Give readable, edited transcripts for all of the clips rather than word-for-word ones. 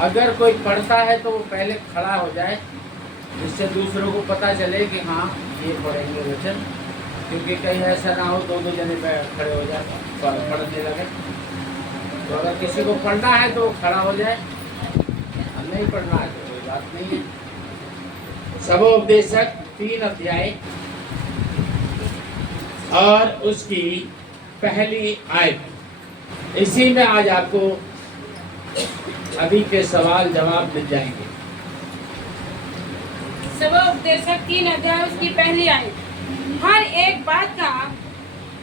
अगर कोई पढ़ता है तो वो पहले खड़ा हो जाए, जिससे दूसरों को पता चले कि हाँ ये पढ़ेंगे वचन, क्योंकि कहीं ऐसा ना हो दो जने खड़े हो जाए पढ़ने लगे। तो अगर किसी को पढ़ना है तो खड़ा हो जाए, नहीं पढ़ना है तो कोई बात नहीं है। सबोपदेशक 3 अध्याय और उसकी पहली आयत, इसी में आज आपको अभी के सवाल जवाब मिल जाएंगे। सबोपदेशक 3 अध्याय उसकी पहली आयत, हर एक बात का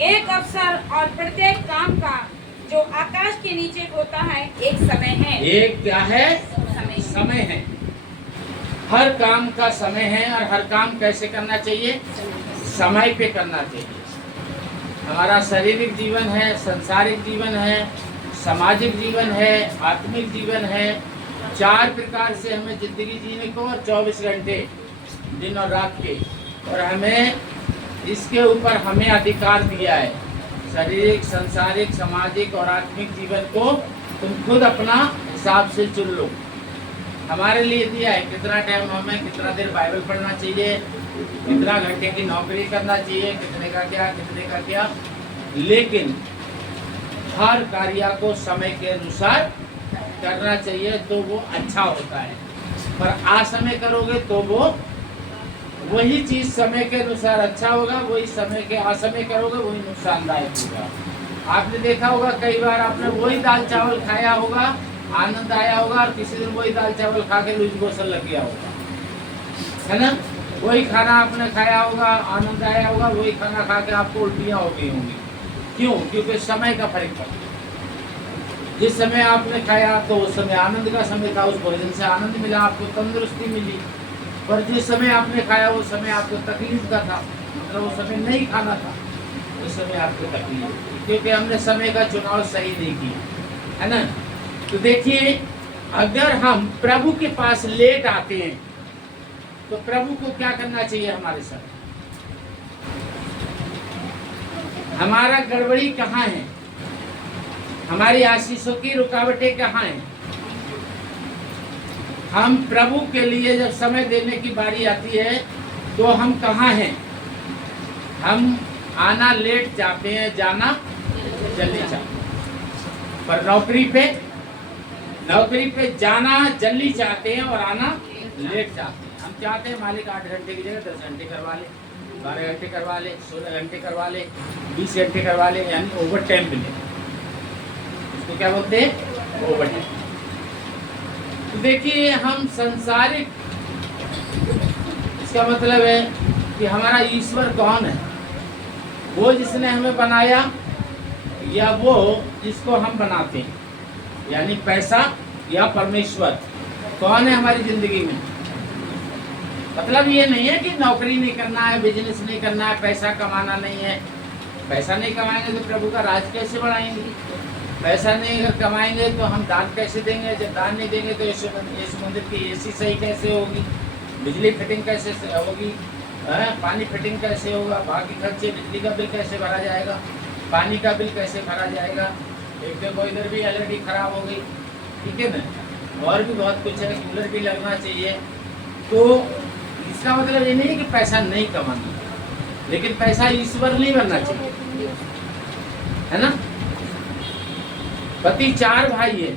एक अवसर और प्रत्येक काम का जो आकाश के नीचे होता है एक समय है। एक क्या है? समय है। हर काम का समय है, और हर काम कैसे करना चाहिए? समय पे करना चाहिए। हमारा शारीरिक जीवन है, सांसारिक जीवन है, सामाजिक जीवन है, आत्मिक जीवन है। 4 प्रकार से हमें जिंदगी जीने को, और 24 घंटे दिन और रात के, और हमें इसके ऊपर हमें अधिकार दिया है। शारीरिक, सांसारिक, सामाजिक और आत्मिक जीवन को तुम खुद अपना हिसाब से चुन लो। हमारे लिए दिया है कितना टाइम हमें, कितना देर बाइबल पढ़ना चाहिए, कितना घंटे की नौकरी करना चाहिए, कितने का क्या, कितने का क्या। लेकिन हर कार्य को समय के अनुसार करना चाहिए, तो वो अच्छा होता है। पर असमय करोगे तो वो वही चीज समय के अनुसार अच्छा होगा, वही समय के असमय करोगे वही नुकसानदायक होगा। आपने देखा होगा कई बार आपने वही दाल चावल खाया होगा, आनंद आया होगा, और किसी दिन वही दाल चावल खा के लूज मोशन लग गया होगा, है ना। वही खाना आपने खाया होगा, आनंद आया होगा, वही खाना खा के आपको उल्टियाँ हो गई होंगी। क्यों? क्योंकि समय का फर्क पड़ा। जिस समय आपने खाया तो उस समय आनंद का समय था, उस भोजन से आनंद मिला, आपको तंदुरुस्ती मिली। पर जिस समय आपने खाया वो समय आपको तकलीफ का था, मतलब वो समय नहीं खाना था, उस समय आपको तकलीफ, क्योंकि हमने समय का चुनाव सही नहीं किया, है ना। तो देखिए, अगर हम प्रभु के पास लेट आते हैं तो प्रभु को क्या करना चाहिए हमारे साथ? हमारा गड़बड़ी कहाँ है? हमारी आशीषों की रुकावटें कहाँ हैं? हम प्रभु के लिए जब समय देने की बारी आती है तो हम कहाँ हैं? हम आना लेट जाते हैं, जाना जल्दी चाहते हैं। पर नौकरी पे जाना जल्दी चाहते हैं और आना लेट चाहते हैं। हम चाहते हैं मालिक 8 घंटे की जगह 10 घंटे करवा ले, 12 घंटे करवा ले, 16 घंटे करवा ले, 20 घंटे करवा ले, यानी ओवर टाइम मिले। उसको क्या बोलते हैं? Over time. तो देखिए, हम संसारिक, इसका मतलब है कि हमारा ईश्वर कौन है? वो जिसने हमें बनाया, या वो जिसको हम बनाते हैं, यानी पैसा या परमेश्वर? कौन है हमारी जिंदगी में? मतलब ये नहीं है कि नौकरी नहीं करना है, बिजनेस नहीं करना है, पैसा कमाना नहीं है। पैसा नहीं कमाएंगे तो प्रभु का राज कैसे बढ़ाएंगे? पैसा नहीं अगर कमाएंगे तो हम दान कैसे देंगे? जब दान नहीं देंगे तो इस मंदिर की एसी सही कैसे होगी? बिजली फिटिंग कैसे होगी? पानी फिटिंग कैसे होगा? बाकी खर्चे, बिजली का बिल कैसे भरा जाएगा? पानी का बिल कैसे भरा जाएगा? एक देखो इधर भी एलईडी खराब हो गई, ठीक है ना, और भी बहुत कुछ है, कूलर भी लगना चाहिए। तो इसका मतलब ये नहीं है कि पैसा नहीं कमाना, लेकिन पैसा ईश्वर नहीं बनना चाहिए, है ना। पति 4 भाई है,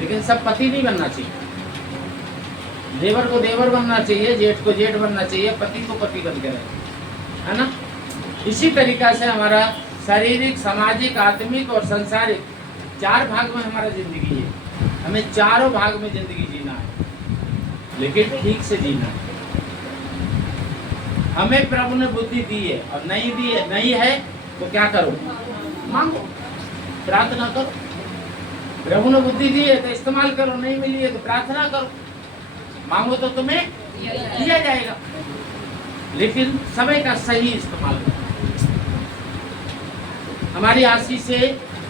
लेकिन सब पति नहीं बनना चाहिए। देवर को देवर बनना चाहिए, जेठ को जेठ बनना चाहिए, पति को पति बन के रहे, है ना। इसी तरीका से हमारा शारीरिक, सामाजिक, आत्मिक और सांसारिक 4 भाग में हमारा जिंदगी है। हमें चारों भाग में जिंदगी जीना है, लेकिन ठीक से जीना है। हमें प्रभु ने बुद्धि दी है, और नहीं दी है, नहीं है तो क्या करो? मांगो, प्रार्थना करो। प्रभु ने बुद्धि दी है तो इस्तेमाल करो, नहीं मिली है तो प्रार्थना करो, मांगो तो तुम्हें दिया जाएगा। लेकिन समय का सही इस्तेमाल करो। हमारी आशीष से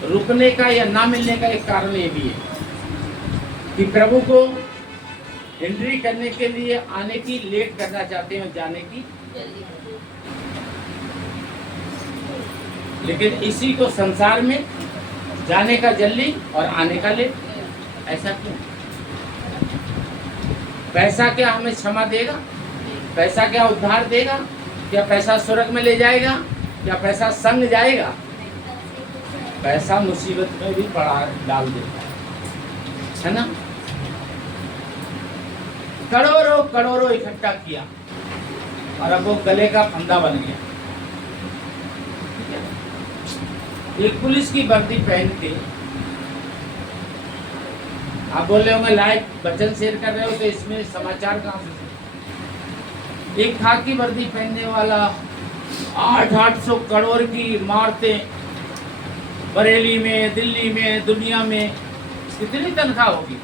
रुकने का या ना मिलने का एक कारण ये भी है कि प्रभु को एंट्री करने के लिए आने की लेट करना चाहते हैं और जाने की, लेकिन इसी को संसार में जाने का जल्दी और आने का लेट, ऐसा क्यों? पैसा क्या हमें क्षमा देगा? पैसा क्या उद्धार देगा? क्या पैसा स्वर्ग में ले जाएगा? क्या पैसा संग जाएगा? पैसा मुसीबत में भी पड़ा डाल देता है ना? करोड़ों करोड़ों इकट्ठा किया और अब वो गले का फंदा बन गया। एक पुलिस की वर्दी पहन के, आप बोल रहे होंगे लाइव वचन शेयर कर रहे हो तो इसमें समाचार कहाँ से? एक खाकी वर्दी पहनने वाला 800 करोड़ की इमारतें बरेली में, दिल्ली में, दुनिया में, कितनी तनख्वाह होगी?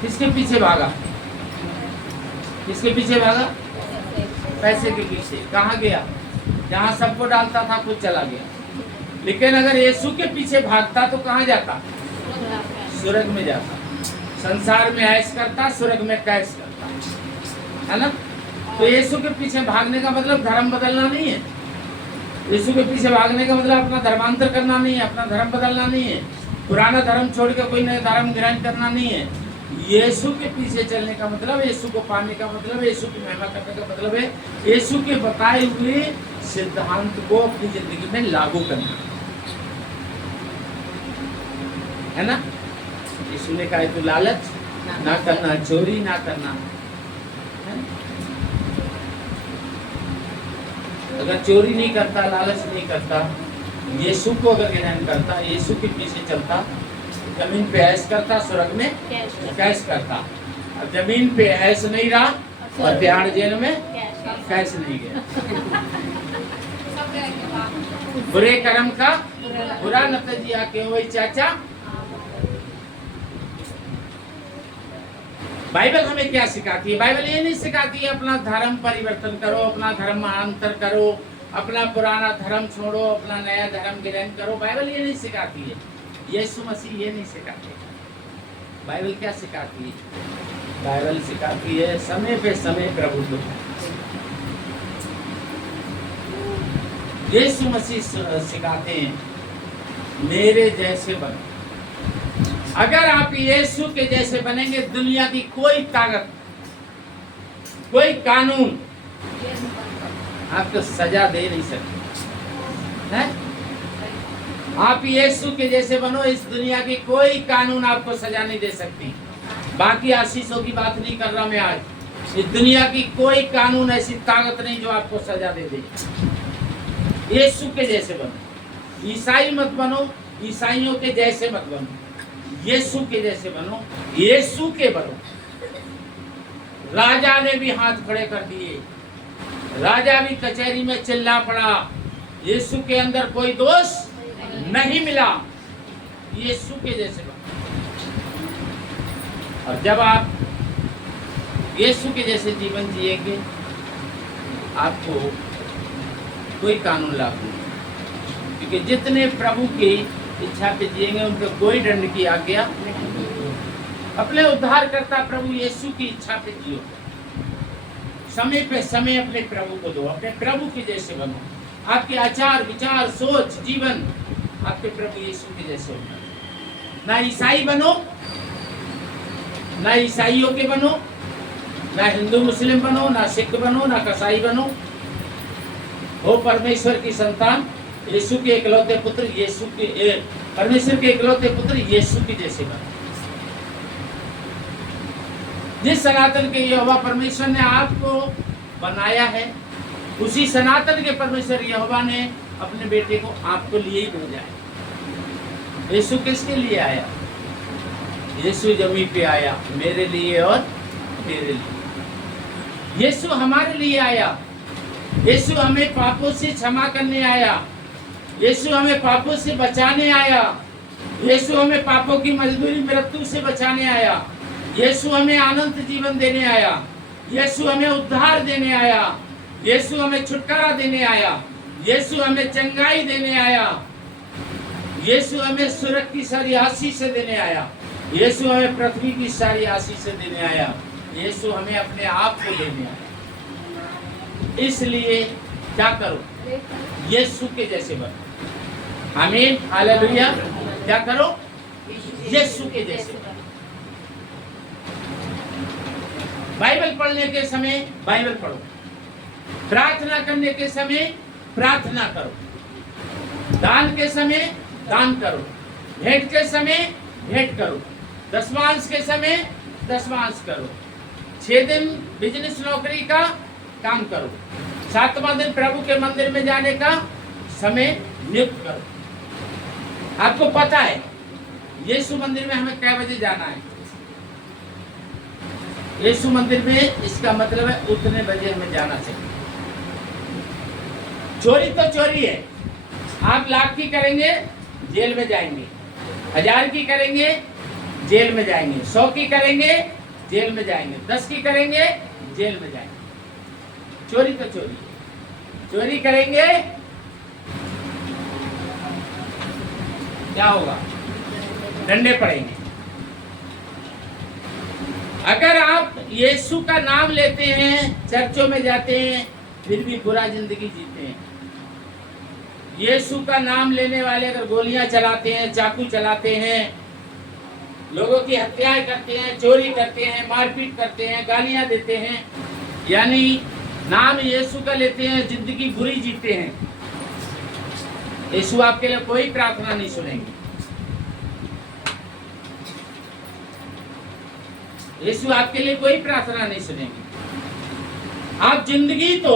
किसके पीछे भागा? किसके पीछे भागा? पैसे के पीछे। कहाँ गया? जहाँ सबको डालता था खुद चला गया। लेकिन अगर यीशु के पीछे भागता तो कहाँ जाता? स्वर्ग में जाता। संसार में ऐश करता, स्वर्ग में कैश करता, है ना? तो यीशु के पीछे भागने का मतलब धर्म बदलना नहीं है। यीशु के पीछे भागने का मतलब अपना धर्मांतर करना नहीं है, अपना धर्म बदलना नहीं है, पुराना धर्म छोड़ के कोई नया धर्म ग्रहण करना नहीं है। यीशु के पीछे चलने का मतलब, यीशु को पाने का मतलब, यीशु की महिमा करने का मतलब है यीशु के बताए हुए सिद्धांत को अपनी जिंदगी में लागू करना, है ना? यीशु ने कहा तू लालच ना करना, चोरी ना करना। अगर चोरी नहीं करता, लालच नहीं करता, यीशु को अगर ग्रहण करता, यीशु के पीछे चलता, जमीन पे ऐश करता, स्वर्ग में कैश करता। और जमीन पे ऐश नहीं रहा और तिहाड़ जेल में कैश नहीं गया। बुरे कर्म का बुरा नतीजा क्यों वही चाचा? बाइबल हमें क्या सिखाती है? बाइबल ये नहीं सिखाती है अपना धर्म परिवर्तन करो, अपना धर्मांतर करो, अपना पुराना धर्म छोड़ो, अपना नया धर्म ग्रहण करो। बाइबल ये नहीं सिखाती है, यीशु मसीह ये नहीं सिखाते। बाइबल क्या सिखाती है? बाइबल सिखाती है समय पे समय प्रभु को। यीशु मसीह सिखाते हैं मेरे जैसे बनो। अगर आप यीशु के जैसे बनेंगे, दुनिया की कोई ताकत, कोई कानून आपको सजा दे नहीं सकती है। आप यीशु के जैसे बनो, इस दुनिया की कोई कानून आपको सजा नहीं दे सकती। बाकी आशीषों की बात नहीं कर रहा मैं आज। इस दुनिया की कोई कानून ऐसी ताकत नहीं जो आपको सजा दे दे। यीशु के जैसे बनो। ईसाई मत बनो, ईसाइयों के जैसे मत बनो, यीशु के जैसे बनो, यीशु के बनो। राजा ने भी हाथ खड़े कर दिए, राजा भी कचहरी में चिल्ला पड़ा, यीशु के अंदर कोई दोष नहीं मिला। यीशु के जैसे बनो। और जब आप यीशु के जैसे जीवन जिएंगे, आपको कोई कानून लागू नहीं, क्योंकि जितने प्रभु की इच्छा पे जिएंगे उनको कोई दंड की आज्ञा। अपने उद्धारकर्ता प्रभु यीशु की इच्छा पे जियो, समय पे समय अपने प्रभु को दो, अपने प्रभु के जैसे बनो। आपके आचार विचार सोच जीवन आपके प्रभु यीशु के जैसे होना। ना ईसाई बनो, ना ईसाइयों के बनो, ना हिंदू मुस्लिम बनो, ना सिख बनो, ना कसाई बनो। हो परमेश्वर की संतान, यीशु के इकलौते पुत्र, यीशु के परमेश्वर के इकलौते पुत्र यीशु के जैसे बनो। जिस सनातन के यहोवा परमेश्वर ने आपको बनाया है, उसी सनातन के परमेश्वर यहोवा ने अपने बेटे को आपको लिए ही भेजा है। यीशु किसके लिए आया? यीशु जमीन पे आया मेरे लिए और तेरे लिए। यीशु हमारे लिए आया। यीशु हमें पापों से क्षमा करने आया। यीशु हमें पापों से बचाने आया। यीशु हमें पापों की मजबूरी मृत्यु से बचाने आया। यीशु हमें अनंत जीवन देने आया। यीशु हमें उद्धार देने आया। यीशु हमें छुटकारा देने आया। यीशु हमें चंगाई देने आया। यीशु हमें स्वर्ग की सारी आशीष देने आया। यीशु हमें पृथ्वी की सारी आशीष देने आया। यीशु हमें अपने आप को देने आया। इसलिए क्या करो? यीशु के जैसे बनो। आमीन, हालेलुया। क्या करो? यीशु के जैसे। बाइबल पढ़ने के समय बाइबल पढ़ो, प्रार्थना करने के समय प्रार्थना करो, दान के समय दान करो, भेंट के समय भेंट करो, दशमांश के समय दशमांश करो, 6 दिन बिजनेस नौकरी का काम करो, 7वां दिन प्रभु के मंदिर में जाने का समय नियुक्त करो। आपको पता है यीशु मंदिर में हमें कै बजे जाना है? यीशु मंदिर में, इसका मतलब है उतने बजे हमें जाना चाहिए। चोरी तो चोरी है। आप लाख की करेंगे जेल में जाएंगे, 1000 की करेंगे जेल में जाएंगे, 100 की करेंगे जेल में जाएंगे, 10 की करेंगे जेल में जाएंगे। चोरी तो चोरी है। चोरी करेंगे क्या होगा? डंडे पड़ेंगे। अगर आप यीशु का नाम लेते हैं, चर्चों में जाते हैं, फिर भी बुरा जिंदगी जीते हैं, यीशु का नाम लेने वाले अगर गोलियां चलाते हैं, चाकू चलाते हैं, लोगों की हत्याएं करते हैं, चोरी करते हैं, मारपीट करते हैं, गालियां देते हैं, यानी नाम यीशु का लेते हैं, जिंदगी बुरी जीते हैं, यीशु आपके लिए कोई प्रार्थना नहीं सुनेंगे। यीशु आपके लिए कोई प्रार्थना नहीं सुनेंगे। आप जिंदगी तो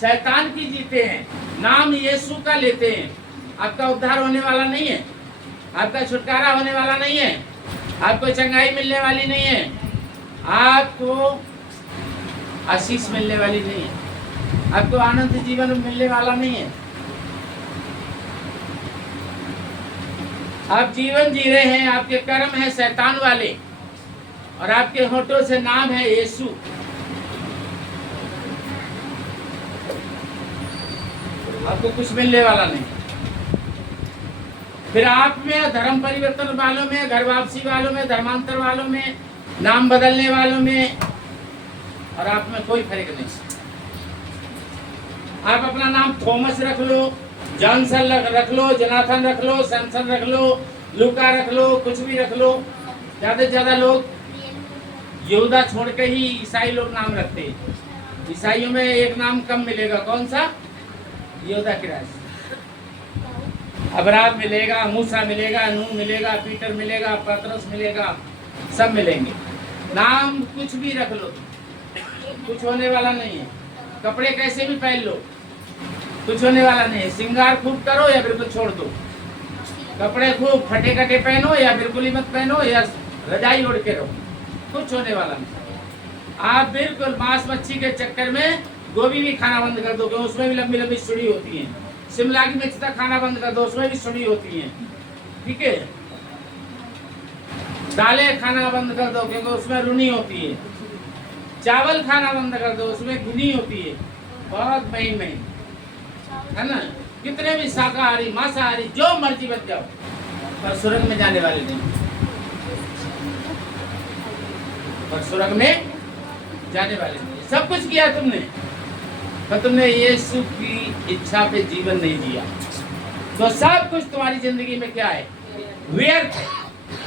शैतान की जीते हैं, नाम यीशु का लेते हैं, आपका उद्धार होने वाला नहीं है, आपका छुटकारा होने वाला नहीं है, आपको चंगाई मिलने वाली नहीं है, आपको आशीष मिलने वाली नहीं है, आपको आनंद जीवन मिलने वाला नहीं है। आप जीवन जी रहे हैं, आपके कर्म है शैतान वाले, और आपके होठों से नाम है यीशु। आपको कुछ मिलने वाला नहीं। फिर आप में, धर्म परिवर्तन वालों में, घर वापसी वालों में, धर्मांतर वालों में, नाम बदलने वालों में और आप में कोई फर्क नहीं। आप अपना नाम थॉमस रख लो, जॉनसन रख लो, जोनाथन रख लो, सैमसन रख लो, लूका रख लो, कुछ भी रख लो। ज्यादा से ज्यादा लोग यहूदा छोड़ के ही ईसाई लोग नाम रखते हैं। ईसाइयों में एक नाम कम मिलेगा, कौन सा? यहूदा किरास। अब्राहम मिलेगा, मूसा मिलेगा, नूह मिलेगा, पीटर मिलेगा, पतरस मिलेगा, सब मिलेंगे। नाम कुछ भी रख लो, कुछ होने वाला नहीं है। कपड़े कैसे भी पहन लो, कुछ होने वाला नहीं है। श्रृंगार खूब करो या बिल्कुल छोड़ दो, कपड़े खूब फटे कटे पहनो या बिल्कुल ही मत पहनो, या रजाई ओढ़ के रहो, कुछ होने वाला नहीं। आप बिल्कुल मांस मच्छी के चक्कर में गोभी भी खाना बंद कर दो, उसमें भी लंबी लंबी सुड़ी होती है। शिमला की मिर्च तक खाना बंद कर दो, उसमें भी सुड़ी होती है। ठीक है, दालें खाना बंद कर दो क्योंकि उसमें रुनी होती है। चावल खाना बंद कर दो, उसमें घुनी होती है, बहुत महीन महीन, है ना। कितने भी शाकाहारी मांसाहारी जो मर्जी बच जाओ, पर सुरंग में जाने वाले नहीं, पर सुरंग में जाने वाले नहीं। सब कुछ किया तुमने, पर तुमने यीशु की इच्छा पे जीवन नहीं जिया, तो सब कुछ तुम्हारी जिंदगी में क्या है? व्यर्थ है।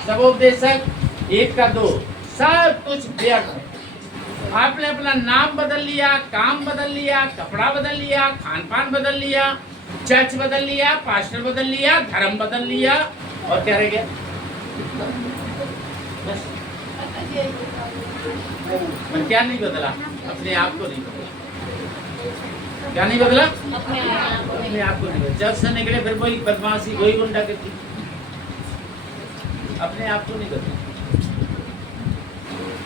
सब उपदेशक 1 का 2, सब कुछ व्यर्थ है। आपने अपना नाम बदल लिया, काम बदल लिया, कपड़ा बदल लिया, खान पान बदल लिया, चर्च बदल लिया, पास्टर बदल लिया, धर्म बदल लिया, और क्या रह गया? बस। पर क्या नहीं बदला? अपने आप को नहीं बदला। क्या नहीं बदला? अपने आप को नहीं बदला। चर्च से निकले फिर वही बदमाशी, वही गुंडा करती, अपने आप को नहीं बदला।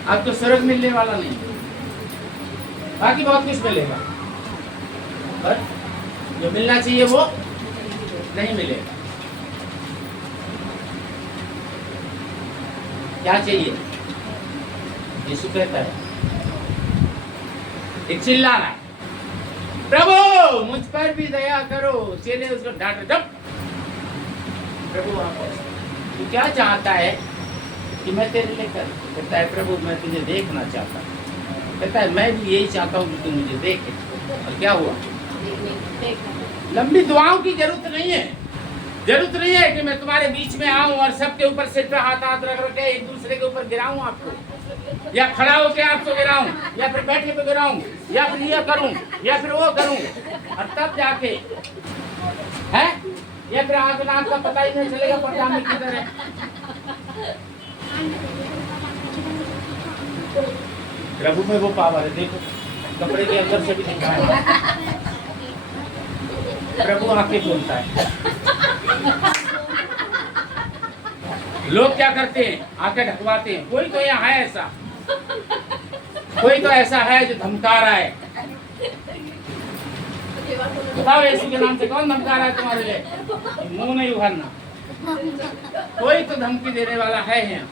आपको स्वर्ग मिलने वाला नहीं, बाकी बहुत कुछ मिलेगा, पर जो मिलना चाहिए वो नहीं मिलेगा। क्या चाहिए? यीशु कहता है, एक चिल्ला रहा है, प्रभु मुझ पर भी दया करो। चेले उसको डांट रहे, प्रभु आप तू क्या चाहता है कि मैं तेरे लिए कर? कहता है, प्रभु मैं तुझे देखना चाहता हूँ। कहता है, मैं भी यही चाहता हूँ कि तू मुझे देखे। और क्या हुआ? लंबी दुआओं की जरूरत नहीं है, जरूरत नहीं है कि मैं तुम्हारे बीच में आऊं और सबके ऊपर सिर पे हाथ हाथ रख के एक दूसरे के ऊपर गिराऊं आपको, या खड़ा होके आपको गिराऊं, या फिर बैठे पे गिराऊं, या फिर ये करूं, या फिर वो करूं, और तब जाके है, या फिर आंख नाक का पता ही नहीं चलेगा पर्दा में किधर है। प्रभु में वो पावर है, देखो कपड़े के अंदर से भी दिखा है, प्रभु आके बोलता है। लोग क्या करते हैं, आके ढकवाते हैं। कोई तो यहाँ है ऐसा, कोई तो ऐसा है जो धमका रहा है। बताओ यीशु के नाम से कौन धमका रहा है तुम्हारे लिए? मुंह नहीं उघाड़ना। कोई तो धमकी देने वाला है यहाँ,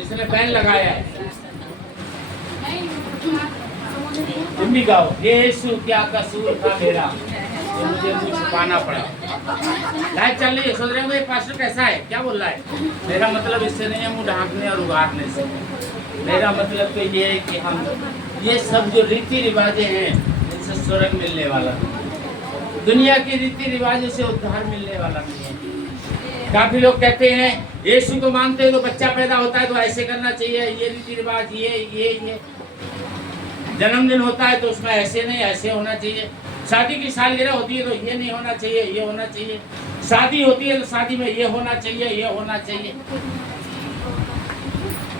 इसने बैन लगाया है। तुम भी गाओ, यीशु क्या कसूर था मेरा, तो मुझे मुझ छुपाना पड़ा। लाइफ चल रही है, सोच रहे होंगे पास्टर कैसा है, क्या बोल रहा है। मेरा मतलब इससे नहीं है मुंह ढांकने और उगाड़ने से। मेरा मतलब तो ये है कि हम ये सब जो रीति रिवाजें हैं इनसे स्वर्ग मिलने वाला नहीं। दुनिया की रीति रिवाजों से उद्धार मिलने वाला नहीं है। काफी लोग कहते हैं यीशु को मानते हैं तो बच्चा पैदा होता है तो ऐसे करना चाहिए, ये रीति रिवाज, ये जन्मदिन होता है तो उसमें ऐसे नहीं, ऐसे होना चाहिए। शादी की सालगिरह होती है तो ये नहीं होना चाहिए, ये होना चाहिए। शादी होती है तो शादी में ये होना चाहिए, ये होना चाहिए।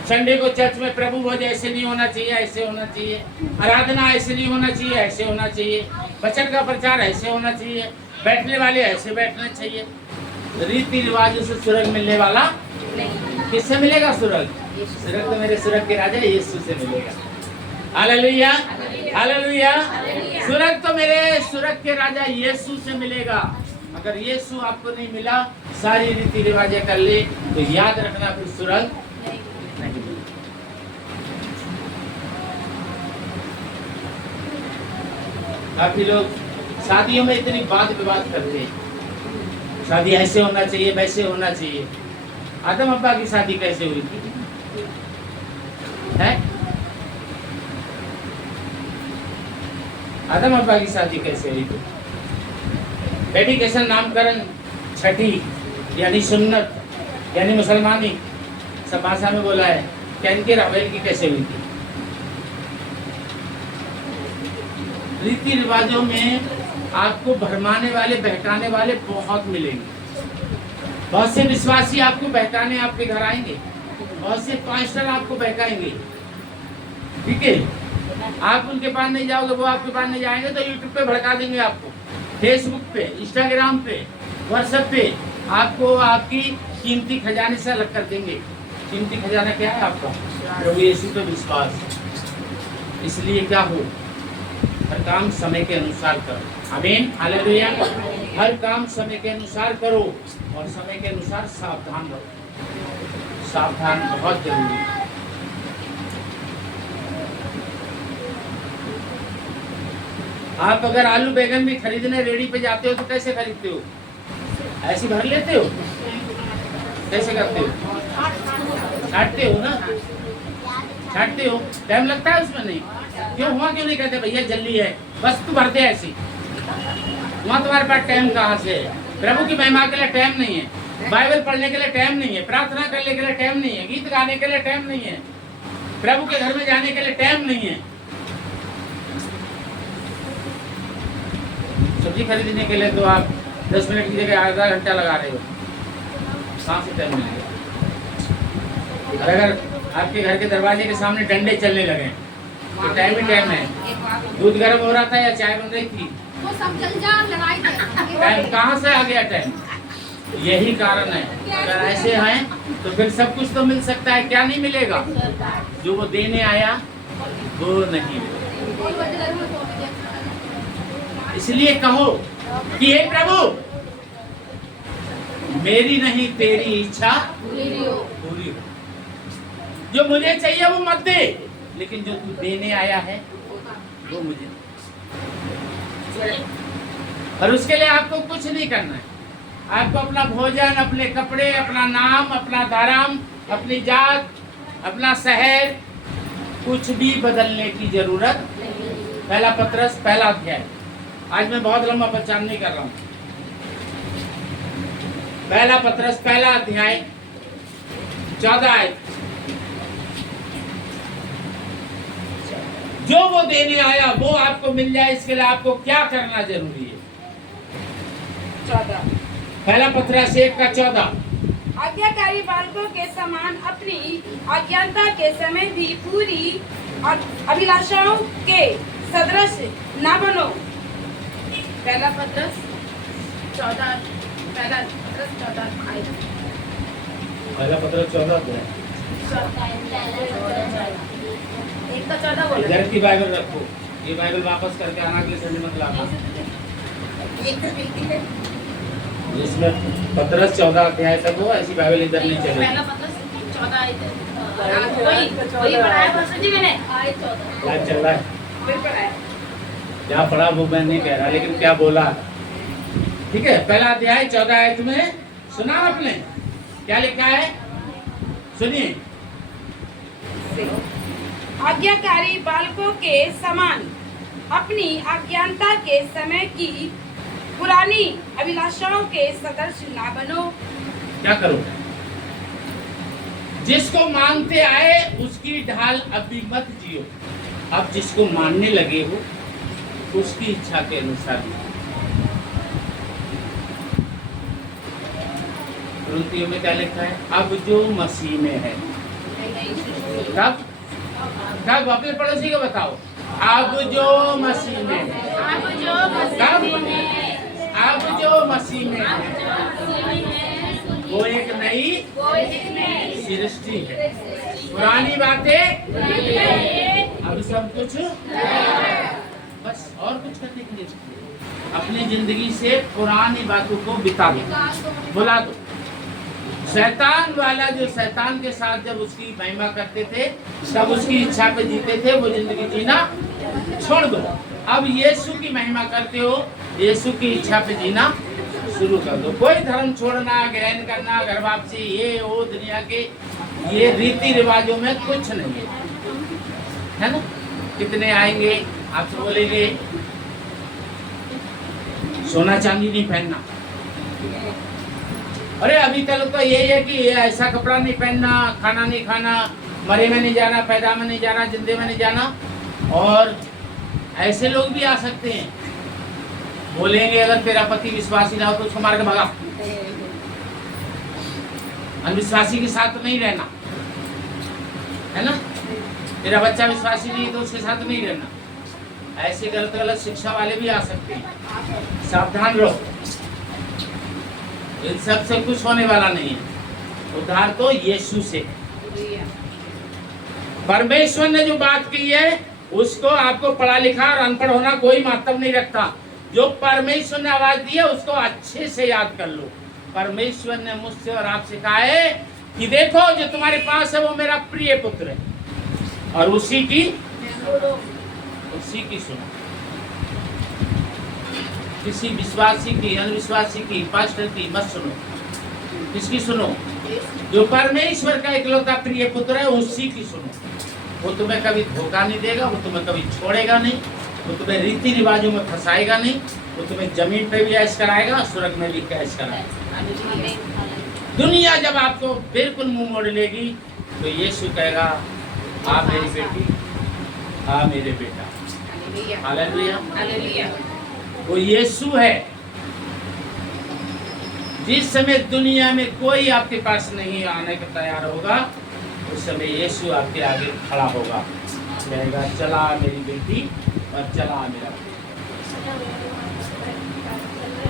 संडे को चर्च में प्रभु भोज ऐसे नहीं होना चाहिए, ऐसे होना चाहिए। आराधना ऐसे नहीं होना चाहिए, ऐसे होना चाहिए। वचन का प्रचार ऐसे होना चाहिए, बैठने वाले ऐसे बैठना चाहिए। रीति रिवाजों से स्वर्ग मिलने वाला किससे मिलेगा? स्वर्ग तो मेरे स्वर्ग के राजा यीशु से मिलेगा। Hallelujah, hallelujah. स्वर्ग तो मेरे स्वर्ग के राजा यीशु से मिलेगा। अगर यीशु आपको नहीं मिला, सारी रीति रिवाजें कर ले तो याद रखना फिर स्वर्ग नहीं मिलेगा। काफी लोग शादियों में इतनी वाद विवाद करते हैं, शादी ऐसे होना चाहिए, वैसे होना चाहिए। आदम अब्बा की शादी कैसे हुई थी? है आदम अब्बा की शादी कैसे हुई थी? डेडिकेशन, नामकरण, छठी यानी सुन्नत यानी मुसलमानी, सब भाषा में बोला है। कैन के रावेल की कैसे हुई थी? रीति रिवाजों में आपको भरमाने वाले, बहकाने वाले बहुत मिलेंगे। बहुत से विश्वासी आपको बहकाने आपके घर आएंगे, बहुत से पास्टर आपको बहकाएंगे, ठीक है। आप उनके पास नहीं जाओगे, वो आपके पास नहीं जाएंगे तो यूट्यूब पे भड़का देंगे आपको, फेसबुक पे, इंस्टाग्राम पे, व्हाट्सएप पे आपको आपकी कीमती खजाने से अलग कर देंगे। कीमती खजाना क्या है आपका? प्रभु यीशु पे विश्वास। इसलिए क्या हो, हर काम समय के अनुसार करो। आमीन, हालेलुया। हर काम समय के अनुसार करो और समय के अनुसार सावधान रहो। सावधान बहुत जरूरी है। आप अगर आलू बैगन भी खरीदने रेडी पे जाते हो तो कैसे खरीदते हो? ऐसे भर लेते हो? कैसे करते हो? छाटते हो ना, छाटते हो। टाइम लगता है उसमें? नहीं। क्यों हुआ क्यों नहीं कहते भैया जल्दी है, बस तू भरते ऐसी। वहाँ तुम्हारे पास टाइम कहाँ से है? प्रभु की महिमा के लिए टाइम नहीं है, बाइबल पढ़ने के लिए टाइम नहीं है, प्रार्थना करने के लिए टाइम नहीं है, गीत गाने के लिए टाइम नहीं है, प्रभु के घर में जाने के लिए टाइम नहीं है। सब्जी खरीदने के लिए तो आप 10 मिनट की जगह आधा घंटा लगा रहे हो, कहाँ से टाइम मिलेगा? और अगर आपके घर के दरवाजे के सामने डंडे चलने लगे तो टाइम ही टाइम है। दूध गर्म हो रहा था या चाय बन रही थी, टाइम कहाँ से आ गया टाइम? यही कारण है। अगर ऐसे हैं तो फिर सब कुछ तो मिल सकता है, क्या नहीं मिलेगा? जो वो देने आया वो नहीं मिलेगा। इसलिए कहो कि हे प्रभु, मेरी नहीं तेरी इच्छा पूरी हो। जो मुझे चाहिए वो मत दे, लेकिन जो तू देने आया है वो मुझे। और उसके लिए आपको कुछ नहीं करना है। आपको अपना भोजन, अपने कपड़े, अपना नाम, अपना धर्म, अपनी जात, अपना शहर, कुछ भी बदलने की जरूरत। पहला पत्रस पहला अध्याय आज मैं बहुत लंबा प्रचार नहीं कर रहा हूँ। पहला पत्रस पहला अध्याय 14 आयत। जो वो देने आया वो आपको मिल जाए, इसके लिए आपको क्या करना जरूरी है? 14 पहला पत्रस 1:14। आज्ञाकारी बालकों के समान अपनी अज्ञानता के समय भी पूरी अभिलाषाओं के सदृश ना बनो। पहला पत्रस 14 पहला पत्रस 14 एक का 14 बोला। इधर की बाइबल रखो, ये बाइबल वापस करके आना, अगले संडे मत लाना। इसमें पत्रस 14 अध्याय तक हो, ऐसी बाइबल इधर नहीं चलेगी। पहला पत्रस 14 वही पढ़ाया पास्टर जी मैंने। लाइव चल रहा है, वही पढ़ाया। क्या पढ़ा वो मैं नहीं कह रहा, लेकिन क्या बोला, ठीक है। पहला अध्याय 14 आयत में सुना आपने क्या लिखा है? सुनिए। आज्ञाकारी बालकों के समान अपनी अज्ञानता के समय की पुरानी अभिलाषाओं के सदृश ना बनो। क्या करो? जिसको मानते आए उसकी ढाल अभी मत जियो। अब जिसको मानने लगे हो उसकी इच्छा के अनुसार जियो। कुरिन्थियों में क्या लिखा है? अब जो मसीह में है। कब अपने पड़ोसी को बताओ, अब जो मसीह में है। कब? अब जो मसीह में है वो एक नई सृष्टि है। पुरानी बातें अब सब कुछ, बस और कुछ करने के लिए अपनी जिंदगी से पुरानी बातों को बिता दो, भुला दो। शैतान वाला जो शैतान के साथ जब उसकी महिमा करते थे, तब उसकी इच्छा पे जीते थे, वो जिंदगी जीना छोड़ दो। अब यीशु की महिमा करते हो, यीशु की इच्छा पे जीना शुरू कर दो। कोई धर्म छोड़ना, ग्रहण करना, घर वापसी, ये वो दुनिया के ये रीति रिवाजों में कुछ नहीं है ना। कितने आएंगे आपसे बोलेंगे सोना चांदी नहीं पहनना। अरे अभी तक तो यही है कि ऐसा कपड़ा नहीं पहनना, खाना नहीं खाना, मरे में नहीं जाना, पैदा में नहीं जाना, जिंदे में नहीं जाना। और ऐसे लोग भी आ सकते हैं, बोलेंगे अगर तेरा पति विश्वासी ना हो तो उसको मार के भगा। अनविश्वासी के साथ नहीं रहना, है ना। तेरा बच्चा विश्वासी नहीं तो उसके साथ नहीं रहना। ऐसे गलत गलत शिक्षा वाले भी आ सकते हैं, सावधान रहो। इन सब से कुछ होने वाला नहीं है। उद्धार तो यीशु से। परमेश्वर ने जो बात की है उसको आपको पढ़ा लिखा और अनपढ़ होना कोई मतलब नहीं रखता। जो परमेश्वर ने आवाज दी है उसको अच्छे से याद कर लो। परमेश्वर ने मुझसे और आपसे कहा है कि देखो जो तुम्हारे पास है वो मेरा प्रिय पुत्र है, और उसी की सुनो। किसी विश्वासी की, अनविश्वासी की, पास्टर की मत सुनो। किसकी सुनो? जो परमेश्वर का इकलौता प्रिय पुत्र है उसी की सुनो। वो तुम्हें कभी धोखा नहीं देगा, वो तुम्हें कभी छोड़ेगा नहीं, वो तुम्हें रीति रिवाजों में फंसाएगा नहीं, वो तुम्हें जमीन पे भी ऐश कराएगा, स्वर्ग में भी ऐश कराएगा। दुनिया जब आपको बिल्कुल मुंह मोड़ लेगी तो यीशु कहेगा आ मेरी बेटी, आ मेरे बेटा। हालेलुया। वो यीशु है। जिस समय दुनिया में कोई आपके पास नहीं आने को तैयार होगा, उस समय यीशु आपके आगे खड़ा होगा, कहेगा चला मेरी बेटी और चला मेरा बेटा।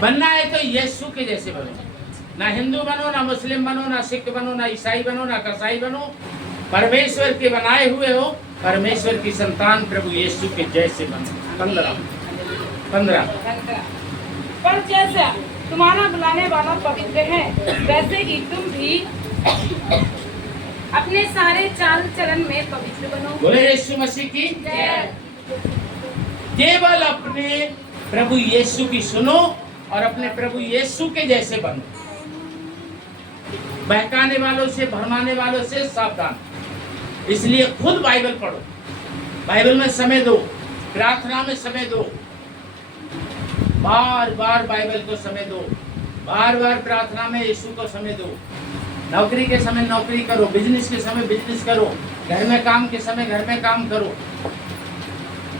बनना है तो यीशु के जैसे बनो। ना हिंदू बनो, ना मुस्लिम बनो, ना सिख बनो, ना ईसाई बनो, ना कसाई बनो। परमेश्वर के बनाए हुए हो, परमेश्वर की संतान प्रभु यीशु के जैसे बनो। 15 पर जैसा तुम्हारा बुलाने वाला पवित्र है, वैसे ही तुम भी अपने सारे चाल चलन में पवित्र बनो। बोले यीशु मसीह की केवल अपने प्रभु यीशु की सुनो और अपने प्रभु यीशु के जैसे बनो। बहकाने वालों से, भरमाने वालों से सावधान। इसलिए खुद बाइबल पढ़ो, बाइबल में समय दो, प्रार्थना में समय दो, बार बार बाइबल को समय दो, बार बार प्रार्थना में यीशु को समय दो। नौकरी के समय नौकरी करो, बिजनेस के समय बिजनेस करो, घर में काम के समय घर में काम करो।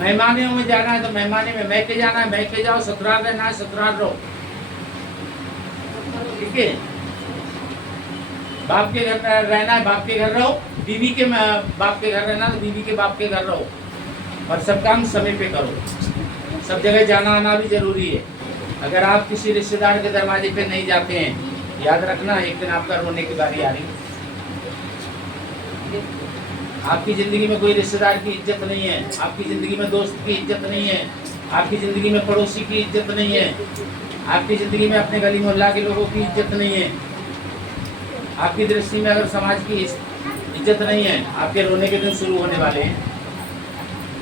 मेहमानियों में जाना है तो मेहमानी में, मैके जाना है मैके जाओ, ससुराल रहना है ससुराल रहो। ठीक है, बाप के घर रहना है बाप के घर रहो, बीवी के बाप के घर रहना है तो बीवी के बाप के घर रहो। और सब काम समय पे करो। सब जगह जाना आना भी जरूरी है। अगर आप किसी रिश्तेदार के दरवाजे पे नहीं जाते हैं, याद रखना एक दिन आपका रोने की बारी आ रही है। आपकी जिंदगी में कोई रिश्तेदार की इज्जत नहीं है, आपकी जिंदगी में दोस्त की इज्जत नहीं है, आपकी जिंदगी में पड़ोसी की इज्जत नहीं है, आपकी जिंदगी में अपने गली मोहल्ला के लोगों की इज्जत नहीं है। आपकी दृष्टि में अगर समाज की इज्जत नहीं है, आपके रोने के दिन शुरू होने वाले हैं।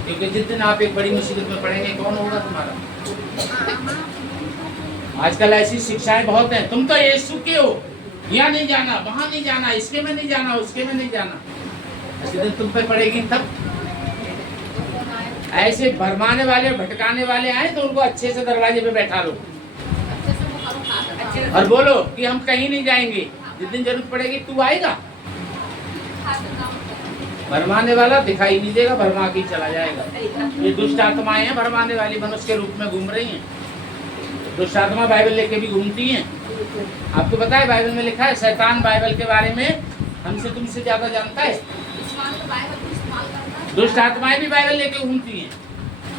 क्योंकि जिस दिन आप एक बड़ी मुसीबत में पड़ेंगे, कौन होगा तुम्हारा? आजकल ऐसी शिक्षाएं बहुत हैं, तुम तो यीशु के हो, यहाँ नहीं जाना, वहां नहीं जाना, इसके में नहीं जाना, उसके में नहीं जाना। ऐसे दिन तुम पे पड़ेगी तब। ऐसे भरमाने वाले भटकाने वाले आए तो उनको अच्छे से दरवाजे पे बैठा लो और बोलो कि हम कहीं नहीं जाएंगे, जिस दिन जरूरत पड़ेगी तू आएगा। भरमाने वाला दिखाई नहीं देगा, भरमा के चला जाएगा। ये दुष्ट आत्माएं हैं, भरमाने वाली मनुष्य के रूप में घूम रही हैं। दुष्ट आत्मा बाइबल लेके भी घूमती हैं। आपको पता है बाइबल में लिखा है, शैतान बाइबल के बारे में हमसे तुमसे ज्यादा जानता है। दुष्ट आत्माएं भी बाइबल लेके घूमती हैं।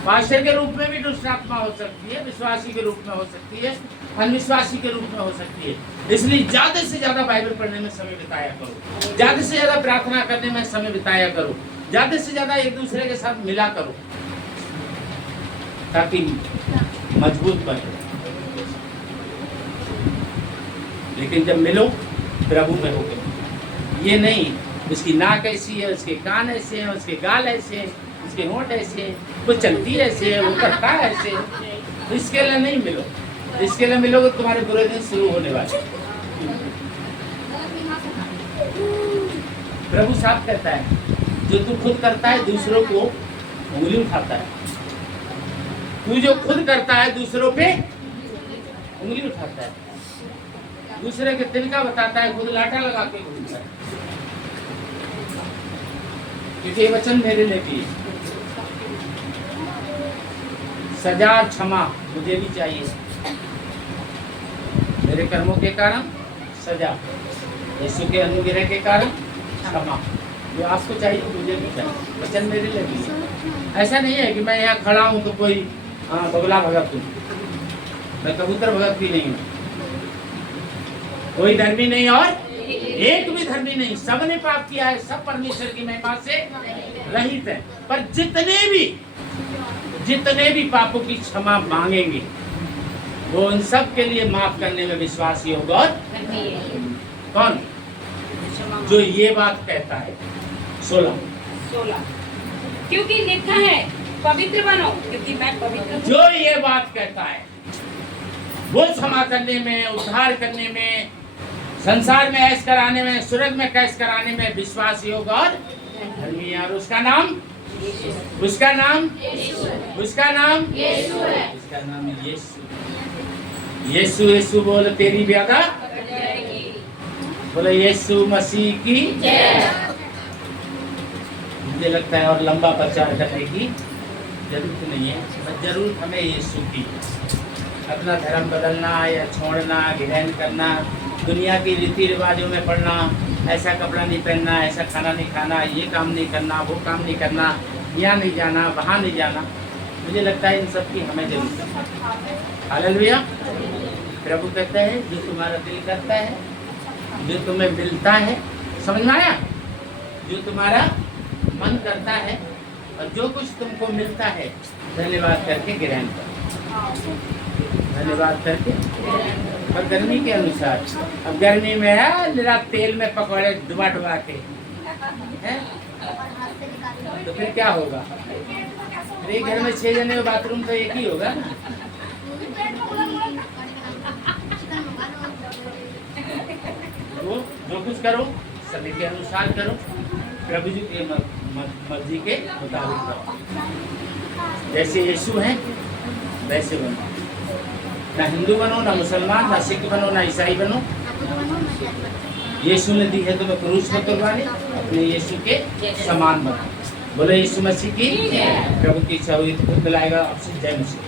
पास्टर के रूप में भी दुष्ट आत्मा हो सकती है, विश्वासी के रूप में हो सकती है, अनविश्वासी के रूप में हो सकती है। इसलिए ज्यादा से ज्यादा बाइबल पढ़ने में समय बिताया करो, ज्यादा से ज्यादा प्रार्थना करने में समय बिताया करो, ज्यादा से ज्यादा एक दूसरे के साथ मिला करो ताकि मजबूत बने। लेकिन जब मिलो प्रभु में होकर, ये नहीं उसकी नाक ऐसी है, उसके कान ऐसे हैं, उसके गाल ऐसे हैं, उसके होंठ ऐसे हैं, वो चलती ऐसे है, वो करता है ऐसे है। इसके लिए नहीं मिलो। इसके लिए मिलोगे तुम्हारे बुरे दिन शुरू होने वाले। प्रभु साफ कहता है, जो तू खुद करता है दूसरों को उंगली उठाता है। तू जो खुद करता है दूसरों पे उंगली उठाता है, दूसरे के तिनका बताता है, खुद लाठा लगा के घूमता है। क्योंकि ये वचन मेरे लिए भी है। सजा क्षमा मुझे भी चाहिए, मेरे कर्मों के कारण सजा, यीशु के अनुग्रह के कारण क्षमा। जो आपको चाहिए मुझे भी चाहिए, वचन मेरे लिए भी है। ऐसा नहीं है कि मैं यहाँ खड़ा हूँ तो कोई बगला भगत हूँ, मैं कबूतर भगत भी नहीं हूँ। कोई धर्मी नहीं और एक भी धर्मी नहीं, सबने पाप किया है, सब परमेश्वर की महिमा से रहित है। पर जितने भी पापों की क्षमा मांगेंगे वो उन सब के लिए माफ करने में विश्वासी होगा। और कौन? जो ये बात कहता है 16 क्योंकि लिखा है पवित्र बनो क्योंकि मैं पवित्र हूं। जो ये बात कहता है वो क्षमा करने में, उद्धार करने में, संसार में ऐश कराने में, स्वर्ग में कैश कराने में विश्वासी होगा और धर्मी। और उसका नाम यीशु है। उसका नाम यीशु। यीशु यीशु बोल तेरी व्यादा, बोले यीशु मसीह की जय। मुझे लगता है और लंबा प्रचार करने की जरूरत नहीं है, बस जरूरत हमें यीशु की। अपना धर्म बदलना या छोड़ना, ग्रहण करना, दुनिया की रीति रिवाजों में पड़ना, ऐसा कपड़ा नहीं पहनना, ऐसा खाना नहीं खाना, ये काम नहीं करना, वो काम नहीं करना, यहाँ नहीं जाना, वहाँ नहीं जाना, मुझे लगता है इन सब की हमें जरूरत है। हालेलुया। प्रभु कहते हैं जो तुम्हारा दिल करता है, जो तुम्हें मिलता है, समझ में आया? जो तुम्हारा मन करता है और जो कुछ तुमको मिलता है, धन्यवाद करके ग्रहण करो, धन्यवाद करके। और गर्मी के अनुसार, अब गर्मी में है निरा तेल में पकौड़े डुबा के हैं, तो फिर क्या होगा? एक घर में 6 जने बाथरूम तो एक ही होगा ना। वो जो कुछ करो समय के अनुसार करो, प्रभु जी के मर्जी के मुताबिक करो। जैसे यीशु हैं वैसे बनो। ना हिंदू बनो, ना मुसलमान, ना सिख बनो, ना ईसाई बनो। यीशु ने दी है तुम्हें क्रूस पर कुर्बानी, अपने यीशु के समान बनो। बोलो यीशु मसीह की, प्रभु की इच्छा हुई तो खुद मिलाएगा आपसे। जय मसीह।